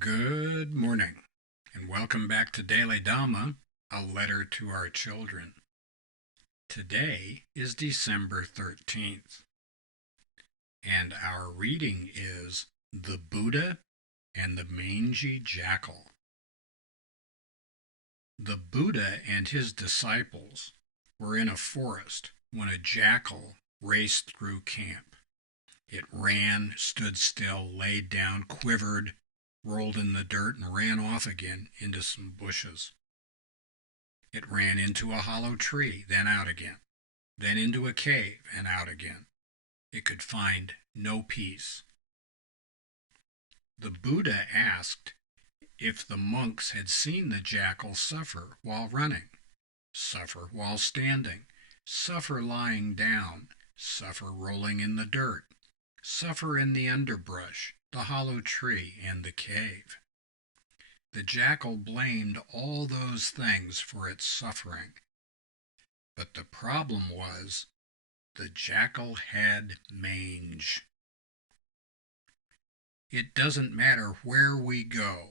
Good morning, and welcome back to Daily Dhamma, a letter to our children. Today is December 13th, and our reading is The Buddha and the Mangy Jackal. The Buddha and his disciples were in a forest when a jackal raced through camp. It ran, stood still, laid down, quivered, rolled in the dirt, and ran off again into some bushes. It ran into a hollow tree, then out again, then into a cave and out again. It could find no peace. The Buddha asked if the monks had seen the jackal suffer while running, suffer while standing, suffer lying down, suffer rolling in the dirt, suffer in the underbrush, the hollow tree, and the cave. The jackal blamed all those things for its suffering. But the problem was, the jackal had mange. It doesn't matter where we go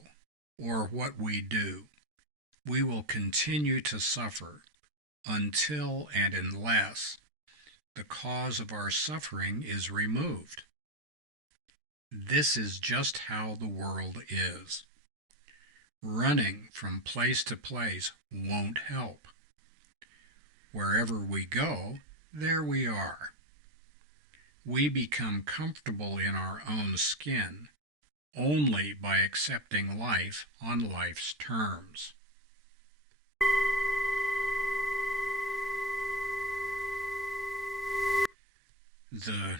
or what we do, we will continue to suffer until and unless the cause of our suffering is removed. This is just how the world is. Running from place to place won't help. Wherever we go, there we are. We become comfortable in our own skin only by accepting life on life's terms. The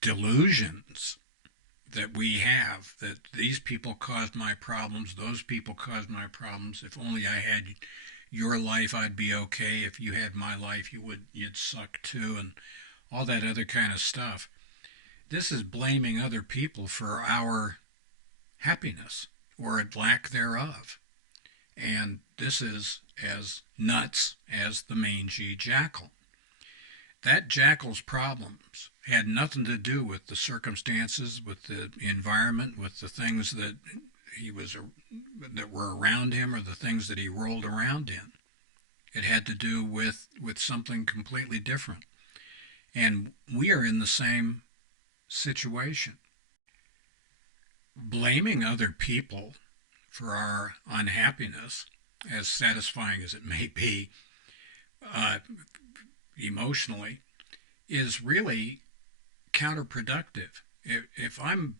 delusions that we have, that these people caused my problems, those people caused my problems, if only I had your life I'd be okay, if you had my life you'd suck too, and all that other kind of stuff. This is blaming other people for our happiness or lack thereof. And this is as nuts as the mangy jackal. That jackal's problems had nothing to do with the circumstances, with the environment, with the things that that were around him, or the things that he rolled around in. It had to do with something completely different. And we are in the same situation. Blaming other people for our unhappiness, as satisfying as it may be, emotionally, is really counterproductive. If I'm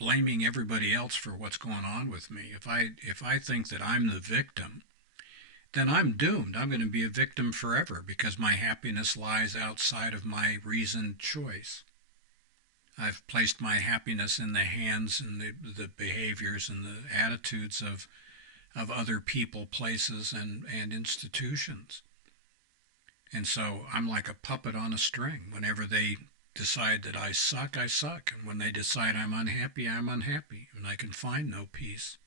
blaming everybody else for what's going on with me, if I think that I'm the victim, then I'm doomed. I'm going to be a victim forever because my happiness lies outside of my reasoned choice. I've placed my happiness in the hands and the behaviors and the attitudes of other people, places, and institutions. And so I'm like a puppet on a string. Whenever they decide that I suck, I suck. And when they decide I'm unhappy, I'm unhappy. And I can find no peace.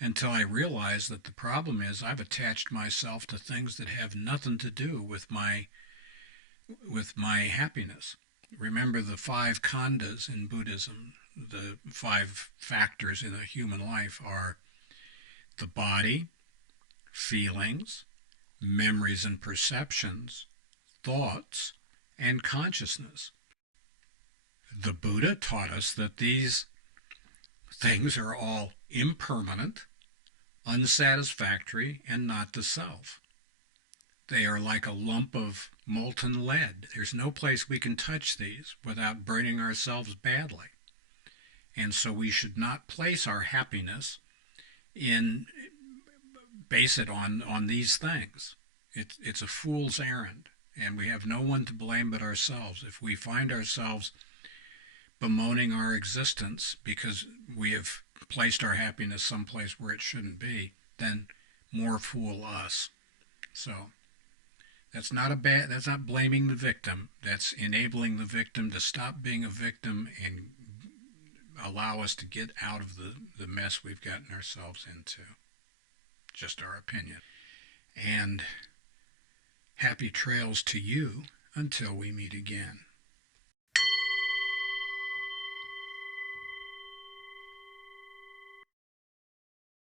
Until I realize that the problem is I've attached myself to things that have nothing to do with my happiness. Remember the 5 khandhas in Buddhism. The 5 factors in a human life are the body, feelings, memories and perceptions, thoughts, and consciousness. The Buddha taught us that these things are all impermanent, unsatisfactory, and not the self. They are like a lump of molten lead. There's no place we can touch these without burning ourselves badly. And so we should not place our happiness base it on these things. It's a fool's errand, and we have no one to blame but ourselves. If we find ourselves bemoaning our existence because we have placed our happiness someplace where it shouldn't be, then more fool us. So that's not blaming the victim. That's enabling the victim to stop being a victim and allow us to get out of the mess we've gotten ourselves into. Just our opinion. And happy trails to you until we meet again.